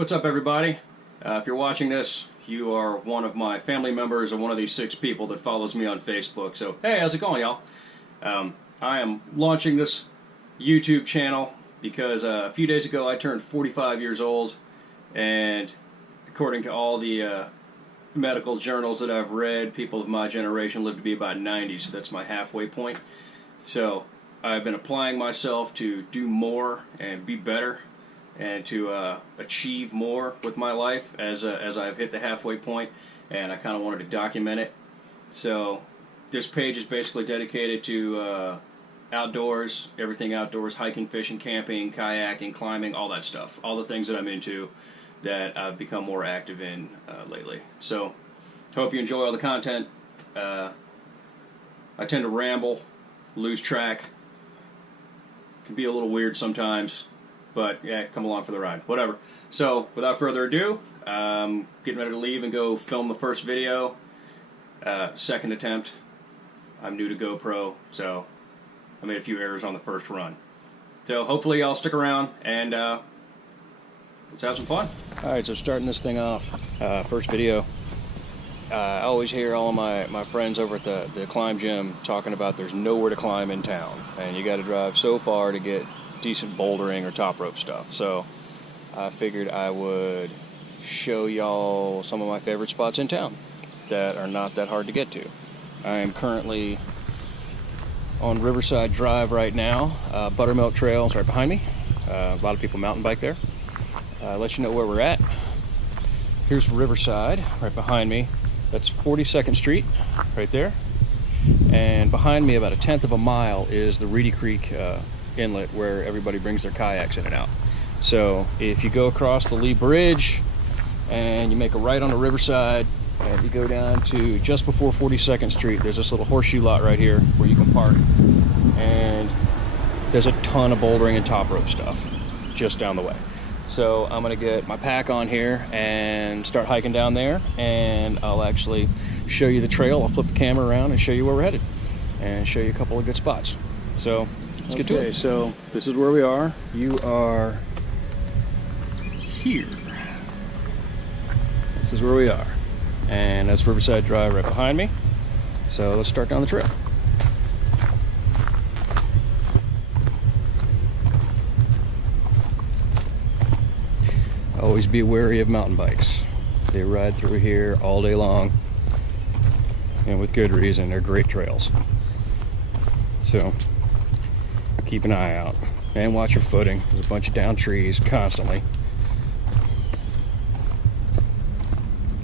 What's up, everybody? If you're watching this, you are one of my family members or one of these 6 people that follows me on Facebook. So, hey, how's it going, y'all? I am launching this YouTube channel because a few days ago I turned 45 years old, and according to all the medical journals that I've read, people of my generation live to be about 90, so that's my halfway point. So I've been applying myself to do more and be better, and to achieve more with my life as I've hit the halfway point, and I kind of wanted to document it. So this page is basically dedicated to outdoors, everything outdoors, hiking, fishing, camping, kayaking, climbing, all that stuff, all the things that I'm into that I've become more active in lately. So hope you enjoy all the content. I tend to ramble, lose track, can be a little weird sometimes. But yeah, come along for the ride. Whatever. So without further ado, getting ready to leave and go film the first video. Second attempt. I'm new to GoPro, so I made a few errors on the first run. So hopefully y'all stick around and let's have some fun. Alright, so starting this thing off, first video. I always hear all of my friends over at the climb gym talking about there's nowhere to climb in town, and you got to drive so far to get decent bouldering or top rope stuff. So I figured I would show y'all some of my favorite spots in town that are not that hard to get to. I am currently on Riverside Drive right now. Buttermilk Trail is right behind me. A lot of people mountain bike there. Let you know where we're at. Here's Riverside right behind me. That's 42nd Street right there. And behind me, about 1/10 of a mile, is the Reedy Creek inlet where everybody brings their kayaks in and out. So if you go across the Lee Bridge and you make a right on the Riverside and you go down to just before 42nd Street, there's this little horseshoe lot right here where you can park, and there's a ton of bouldering and top rope stuff just down the way. So I'm gonna get my pack on here and start hiking down there, and I'll actually show you the trail. I'll flip the camera around and show you where we're headed and show you a couple of good spots. So let's get to it. So this is where we are. You are here. This is where we are. And that's Riverside Drive right behind me. So let's start down the trail. Always be wary of mountain bikes. They ride through here all day long, and with good reason. They're great trails. So keep an eye out and watch your footing. There's a bunch of down trees constantly.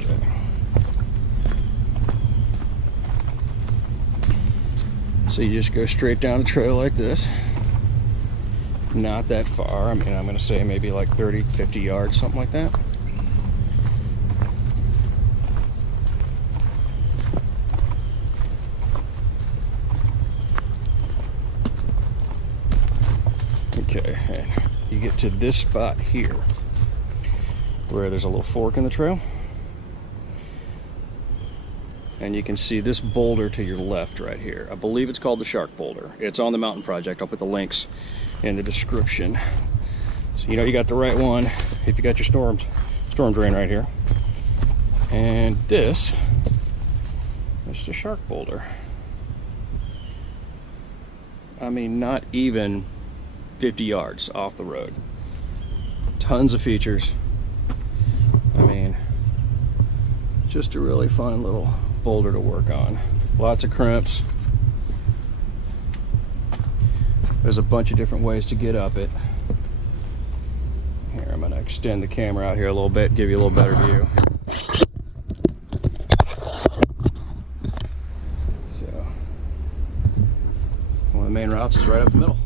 Okay. So you just go straight down the trail like this. Not that far. I mean, I'm going to say maybe like 30, 50 yards, something like that. Okay, and you get to this spot here where there's a little fork in the trail, and you can see this boulder to your left right here. I believe it's called the Shark Boulder. It's on the Mountain Project. I'll put the links in the description, so you know you got the right one if you got your storm drain right here. And this is the Shark Boulder. I mean, not even 50 yards off the road. Tons of features. I mean, just a really fun little boulder to work on. Lots of crimps. There's a bunch of different ways to get up it. Here, I'm going to extend the camera out here a little bit, give you a little better view. So, one of the main routes is right up the middle.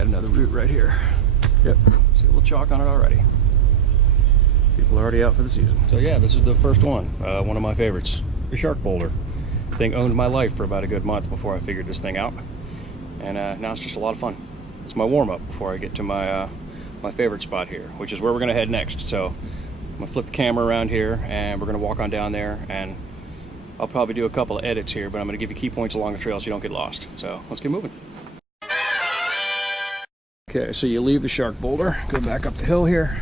Another route right here. Yep, see a little chalk on it already. People are already out for the season. So yeah, this is the first one. One of my favorites, the Shark Boulder. Thing owned my life for about a good month before I figured this thing out, and now it's just a lot of fun. It's my warm-up before I get to my my favorite spot here, which is where we're gonna head next. So I'm gonna flip the camera around here and we're gonna walk on down there, and I'll probably do a couple of edits here, but I'm gonna give you key points along the trail so you don't get lost. So let's get moving. Okay, so you leave the shark boulder, go back up the hill here.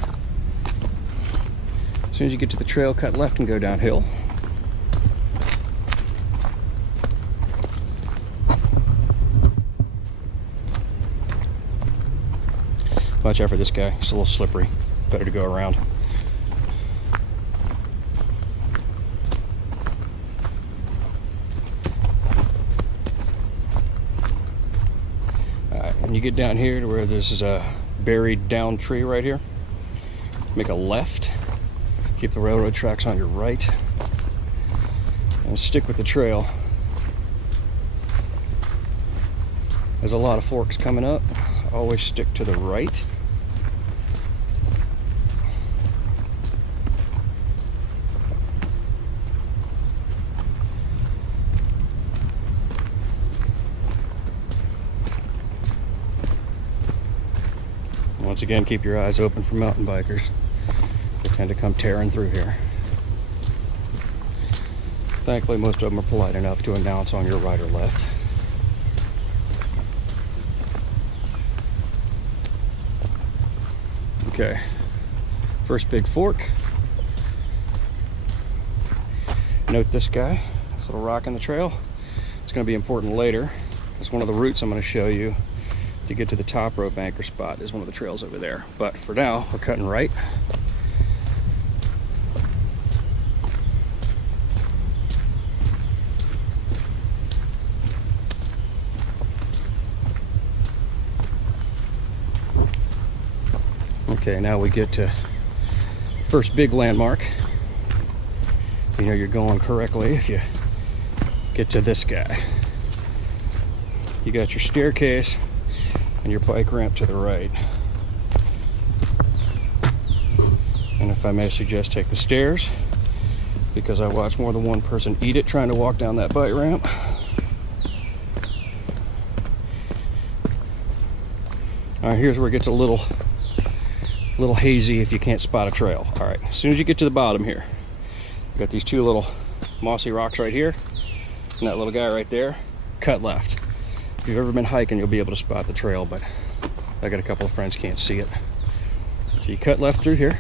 As soon as you get to the trail, cut left and go downhill. Watch out for this guy, it's a little slippery. Better to go around. Alright, when you get down here to where this is a buried down tree right here, make a left. Keep the railroad tracks on your right. And stick with the trail. There's a lot of forks coming up. Always stick to the right. Once again, keep your eyes open for mountain bikers. They tend to come tearing through here. Thankfully, most of them are polite enough to announce on your right or left. Okay, first big fork. Note this guy, this little rock in the trail. It's going to be important later. It's one of the routes I'm going to show you to get to the top rope anchor spot. Is one of the trails over there. But for now, we're cutting right. Okay, now we get to first big landmark. You know you're going correctly if you get to this guy. You got your staircase and your bike ramp to the right. And if I may suggest, take the stairs, because I watched more than one person eat it trying to walk down that bike ramp. All right, here's where it gets a little hazy if you can't spot a trail. All right, as soon as you get to the bottom here, you got these two little mossy rocks right here, and that little guy right there. Cut left. If you've ever been hiking, you'll be able to spot the trail, but I got a couple of friends can't see it. So you cut left through here.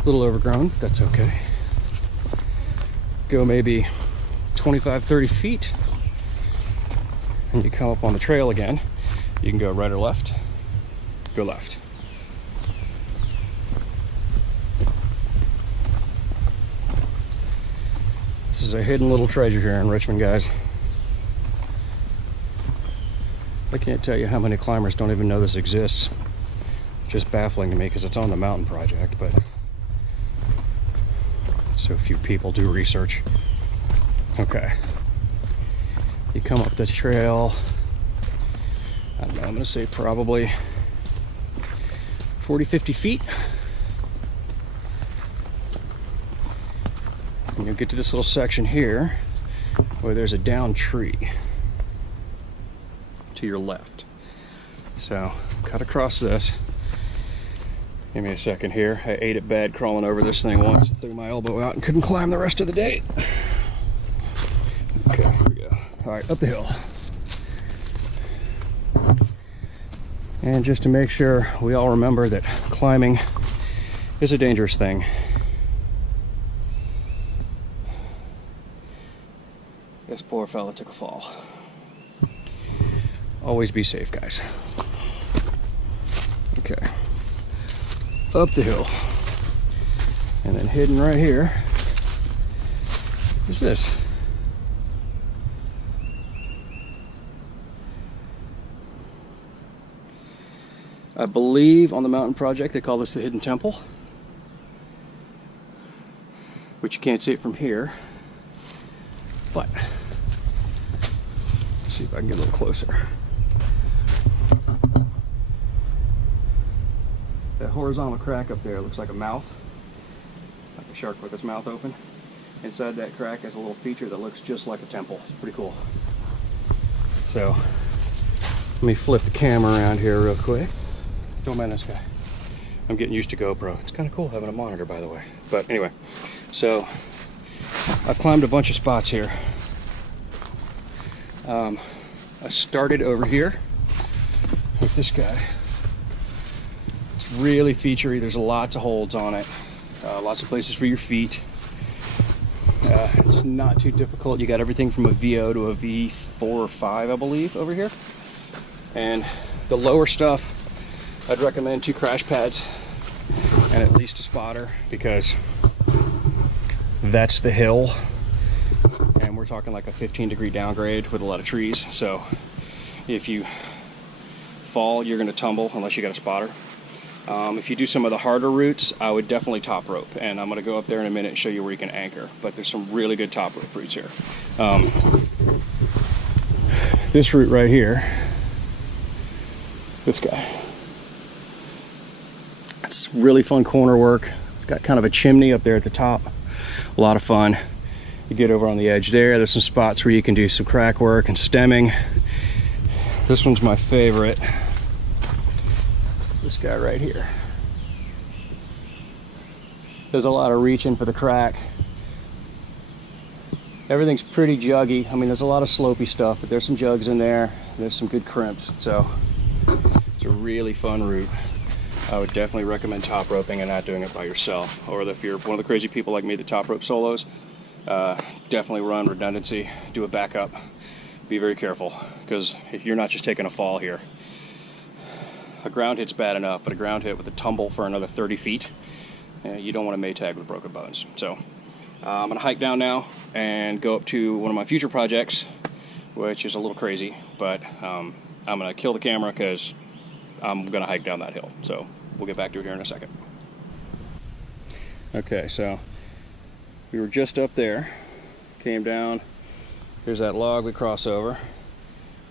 A little overgrown, but that's okay. Go maybe 25-30 feet, and you come up on the trail again. You can go right or left. Go left. This is a hidden little treasure here in Richmond, guys. I can't tell you how many climbers don't even know this exists. Just baffling to me because it's on the mountain project, but so few people do research. Okay. You come up the trail, I don't know, I'm gonna say probably 40-50 feet. And you'll get to this little section here where there's a down tree to your left. So cut across this. Give me a second here. I ate it bad crawling over this thing once, threw my elbow out and couldn't climb the rest of the day. Okay, here we go. All right, up the hill. And just to make sure we all remember that climbing is a dangerous thing. This poor fella took a fall. Always be safe, guys. Okay. Up the hill. And then hidden right here is this. I believe on the mountain project they call this the Hidden Temple, which you can't see it from here, but let's see if I can get a little closer. That horizontal crack up there looks like a mouth, like a shark with its mouth open. Inside that crack is a little feature that looks just like a temple. It's pretty cool. So let me flip the camera around here real quick. Don't mind this guy. I'm getting used to GoPro. It's kind of cool having a monitor, by the way. But anyway, so I've climbed a bunch of spots here. I started over here with this guy. It's really featurey. There's lots of holds on it. Lots of places for your feet. It's not too difficult. You got everything from a VO to a V4 or 5, I believe, over here. And the lower stuff, I'd recommend 2 crash pads and at least a spotter, because that's the hill. And we're talking like a 15-degree downgrade with a lot of trees. So if you fall, you're going to tumble unless you got a spotter. If you do some of the harder routes, I would definitely top rope, and I'm going to go up there in a minute and show you where you can anchor. But there's some really good top rope routes here. This route right here, this guy, it's really fun corner work. It's got kind of a chimney up there at the top. A lot of fun. You get over on the edge there. There's some spots where you can do some crack work and stemming. This one's my favorite. This guy right here. There's a lot of reaching for the crack. Everything's pretty juggy. I mean, there's a lot of slopey stuff, but there's some jugs in there. There's some good crimps. So it's a really fun route. I would definitely recommend top roping and not doing it by yourself. Or if you're one of the crazy people like me that top rope solos, definitely run redundancy, do a backup. Be very careful, because you're not just taking a fall here. A ground hit's bad enough, but a ground hit with a tumble for another 30 feet, you don't want to maytag with broken bones. So I'm going to hike down now and go up to one of my future projects, which is a little crazy, but I'm going to kill the camera because I'm going to hike down that hill. So we'll get back to it here in a second. Okay, so we were just up there, came down, here's that log we cross over,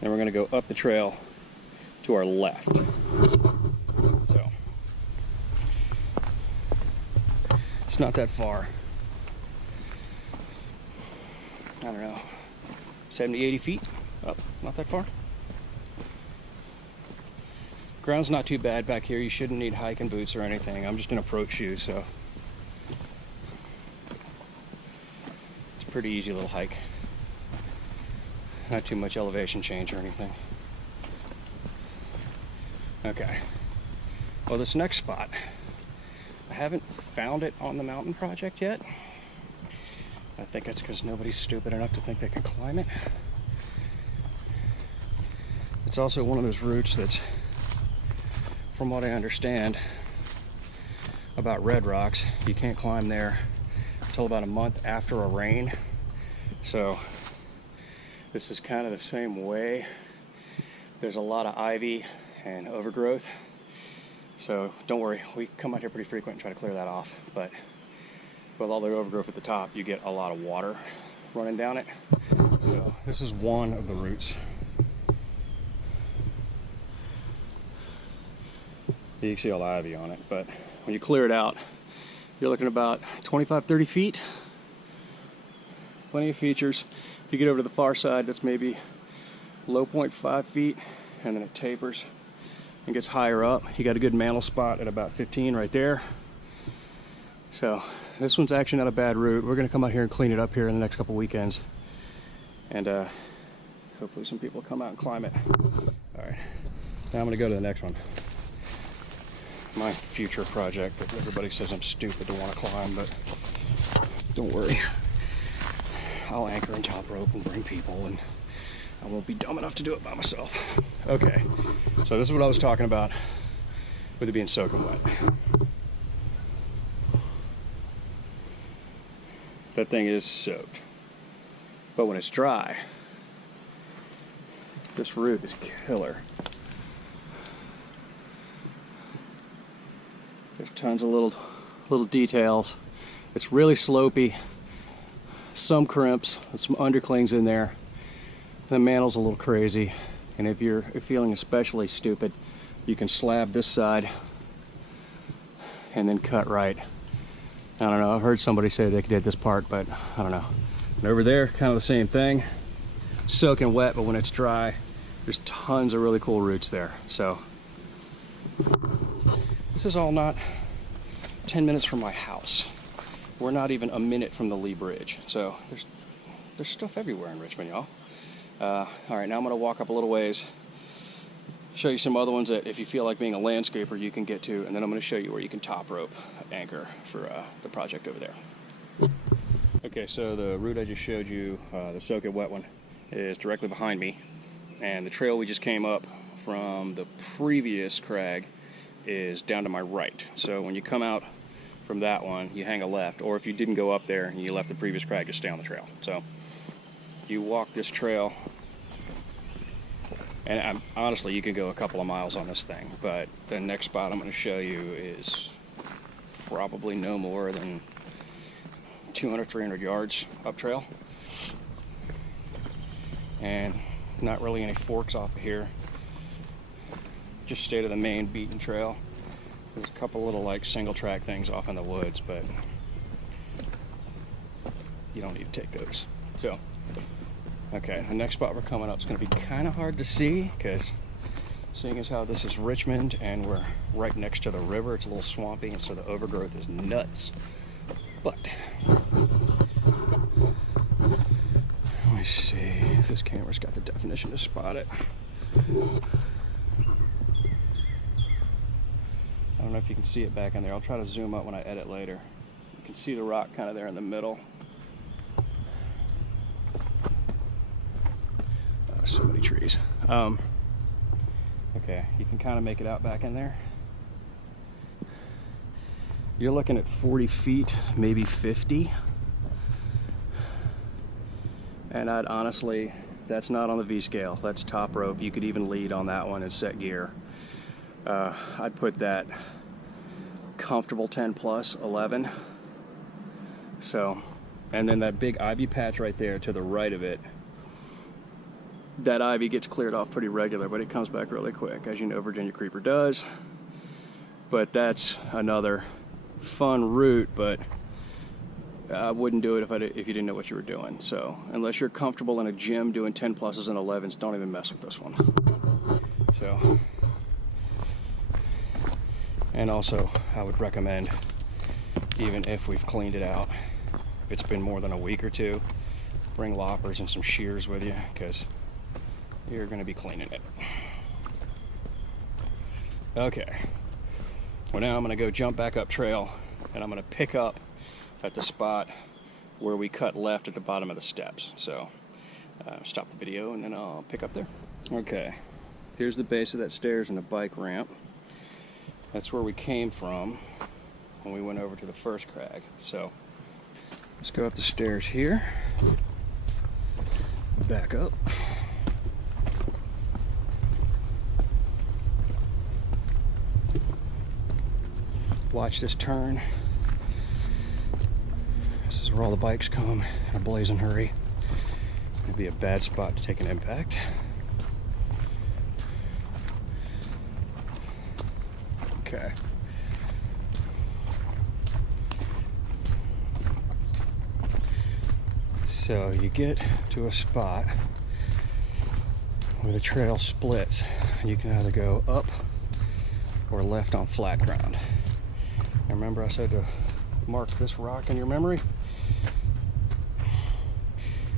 and we're going to go up the trail to our left. So it's not that far. I don't know, 70, 80 feet up, not that far. Ground's not too bad back here. You shouldn't need hiking boots or anything. I'm just in approach shoes, so it's a pretty easy little hike. Not too much elevation change or anything. Okay, well, this next spot, I haven't found it on the mountain project yet. I think that's because nobody's stupid enough to think they can climb it. It's also one of those routes that's, from what I understand about red rocks, you can't climb there until about a month after a rain. So this is kind of the same way. There's a lot of ivy and overgrowth, so don't worry, we come out here pretty frequent and try to clear that off, but with all the overgrowth at the top, you get a lot of water running down it. So this is one of the routes. You can see all the ivy on it, but when you clear it out, you're looking about 25, 30 feet. Plenty of features. If you get over to the far side, that's maybe low point 5 feet, and then it tapers and gets higher up. You got a good mantle spot at about 15 right there. So this one's actually not a bad route. We're gonna come out here and clean it up here in the next couple weekends, and hopefully some people will come out and climb it. All right, now I'm gonna go to the next one. My future project that everybody says I'm stupid to want to climb, but don't worry. I'll anchor and top rope and bring people, and I won't be dumb enough to do it by myself. Okay, so this is what I was talking about with it being soaking wet. That thing is soaked, but when it's dry, this route is killer. There's tons of little details. It's really slopey, some crimps, some underclings in there. The mantle's a little crazy, and if you're feeling especially stupid, you can slab this side and then cut right. I don't know, I've heard somebody say they did this part, but I don't know. And over there, kind of the same thing. Soaking wet, but when it's dry, there's tons of really cool routes there. So this is all not 10 minutes from my house. We're not even a minute from the Lee Bridge. So there's stuff everywhere in Richmond, y'all. All right, now I'm gonna walk up a little ways, show you some other ones that if you feel like being a landscaper, you can get to, and then I'm gonna show you where you can top rope anchor for the project over there. Okay, so the route I just showed you, the Soak It Wet one, is directly behind me, and the trail we just came up from the previous crag is down to my right. So when you come out from that one, you hang a left, or if you didn't go up there and you left the previous crag, just stay on the trail. So you walk this trail, and honestly, you can go a couple of miles on this thing, but the next spot I'm going to show you is probably no more than 200, 300 yards up trail, and not really any forks off of here. Just stay to the main beaten trail. There's a couple little like single track things off in the woods, but you don't need to take those. So, okay, the next spot we're coming up is going to be kind of hard to see because seeing as how this is Richmond and we're right next to the river, it's a little swampy, and so the overgrowth is nuts. But let me see if this camera's got the definition to spot it. I don't know if you can see it back in there. I'll try to zoom up when I edit later. You can see the rock kind of there in the middle. So many trees. Okay, you can kind of make it out back in there. You're looking at 40 feet, maybe 50. And I'd honestly, that's not on the V scale. That's top rope. You could even lead on that one and set gear. I'd put that comfortable 10 plus, 11. So, and then that big ivy patch right there to the right of it, that ivy gets cleared off pretty regular, but it comes back really quick, as you know Virginia creeper does. But that's another fun route, but I wouldn't do it if you didn't know what you were doing. So unless you're comfortable in a gym doing 10 pluses and 11s, don't even mess with this one. So, and also I would recommend, even if we've cleaned it out, if it's been more than a week or two, bring loppers and some shears with you, because you're going to be cleaning it. Okay, well now I'm going to go jump back up trail, and I'm going to pick up at the spot where we cut left at the bottom of the steps. So stop the video and then I'll pick up there. Okay, here's the base of that stairs and the bike ramp. That's where we came from when we went over to the first crag. So let's go up the stairs here, back up. Watch this turn. This is where all the bikes come in a blazing hurry. It'd be a bad spot to take an impact. Okay. So you get to a spot where the trail splits, and you can either go up or left on flat ground. And remember I said to mark this rock in your memory?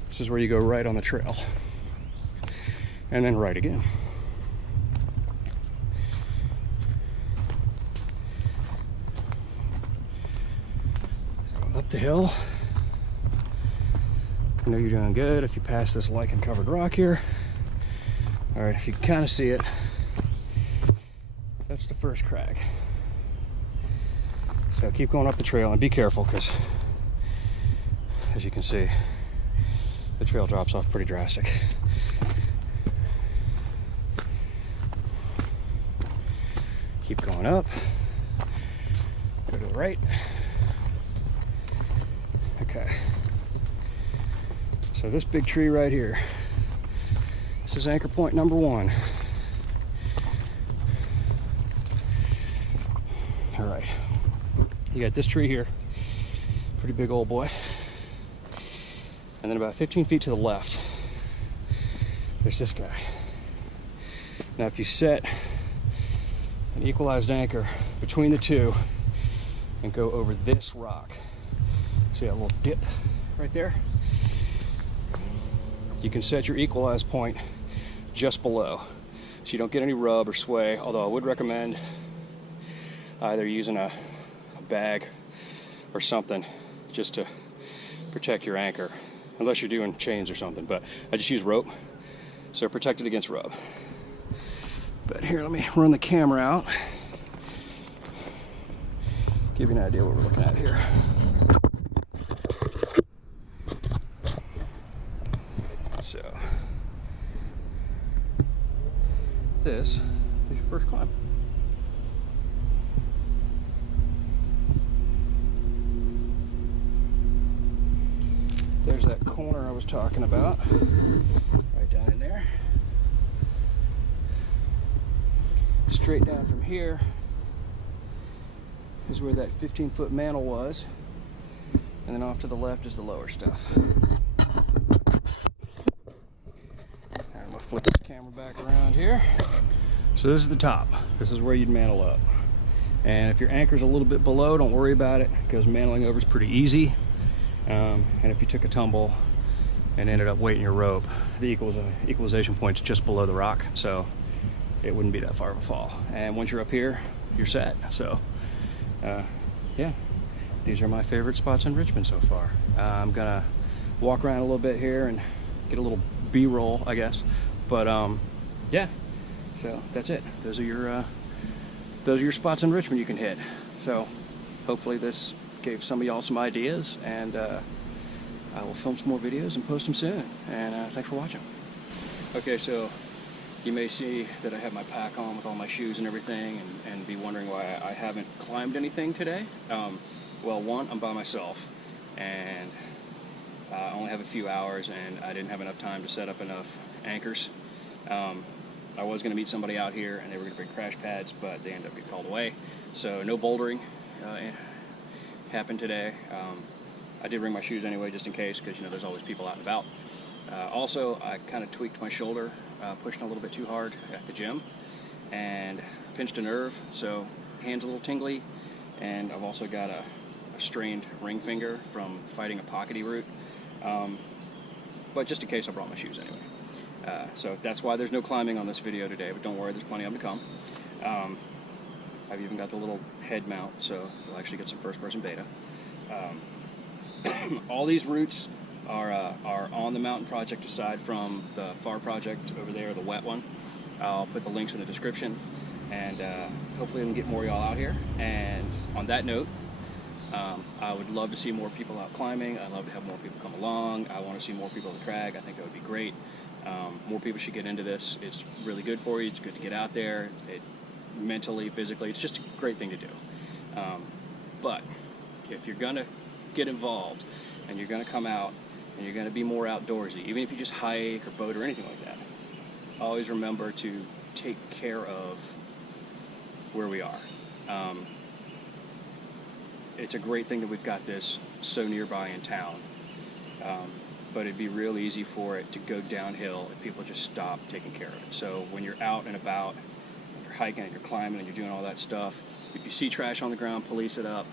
This is where you go right on the trail, and then right again. So up the hill. I know you're doing good if you pass this lichen covered rock here. All right, if you can kind of see it, that's the first crag. So keep going up the trail and be careful, because as you can see, the trail drops off pretty drastic. Keep going up. Go to the right. Okay. So this big tree right here, this is anchor point number 1. All right. You got this tree here, pretty big old boy. And then about 15 feet to the left, there's this guy. Now if you set an equalized anchor between the two and go over this rock. See that little dip right there? You can set your equalized point just below so you don't get any rub or sway, although I would recommend either using a bag or something just to protect your anchor, unless you're doing chains or something, but I just use rope, so protect it against rub. But here, let me run the camera out, give you an idea what we're looking at here. So this is your first climb. There's that corner I was talking about, right down in there. Straight down from here is where that 15-foot mantle was, and then off to the left is the lower stuff. I'm gonna flip the camera back around here. So this is the top. This is where you'd mantle up. And if your anchor's a little bit below, don't worry about it, because mantling over is pretty easy. And if you took a tumble and ended up weighting your rope, the equalization point's just below the rock, so it wouldn't be that far of a fall. And once you're up here, you're set. So yeah, these are my favorite spots in Richmond so far. I'm gonna walk around a little bit here and get a little B-roll, I guess. But yeah, so that's it. Those are your spots in Richmond you can hit. So hopefully this gave some of y'all some ideas, and I will film some more videos and post them soon. And thanks for watching. Okay, so you may see that I have my pack on with all my shoes and everything, and be wondering why I haven't climbed anything today. Well, one, I'm by myself, and I only have a few hours, and I didn't have enough time to set up enough anchors. I was going to meet somebody out here, and they were going to bring crash pads, but they ended up getting called away. So no bouldering happened today. I did bring my shoes anyway, just in case, because there's always people out and about. Also, I kind of tweaked my shoulder, pushing a little bit too hard at the gym, and pinched a nerve, so hands a little tingly, and I've also got a strained ring finger from fighting a pockety root. But just in case, I brought my shoes anyway. So that's why there's no climbing on this video today, but don't worry, there's plenty of them to come. I've even got the little head mount, so you'll actually get some first-person beta. All these routes are on the mountain project, aside from the far project over there, the wet one. I'll put the links in the description, and hopefully we can get more of y'all out here. And on that note, I would love to see more people out climbing. I'd love to have more people come along. I want to see more people at the crag. I think that would be great. More people should get into this. It's really good for you. It's good to get out there. Mentally, physically, it's just a great thing to do. But if you're gonna get involved and you're gonna come out and you're gonna be more outdoorsy, even if you just hike or boat or anything like that, always remember to take care of where we are. It's a great thing that we've got this so nearby in town, but it'd be real easy for it to go downhill if people just stop taking care of it. So when you're out and about, hiking and you're climbing and you're doing all that stuff, if you see trash on the ground, police it up.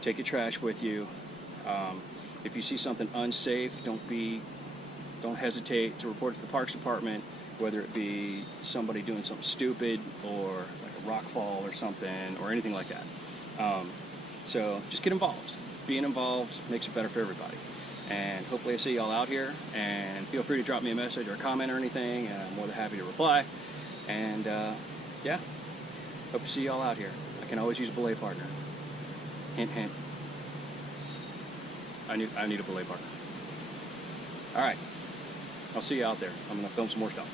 Take your trash with you. If you see something unsafe, don't hesitate to report it to the Parks Department, whether it be somebody doing something stupid or like a rock fall or something or anything like that. So just get involved. Being involved makes it better for everybody. And hopefully I see y'all out here, and feel free to drop me a message or a comment or anything, and I'm more than happy to reply. And yeah, hope to see y'all out here. I can always use a belay partner. Hint, hint. I need a belay partner. All right, I'll see you out there. I'm gonna film some more stuff.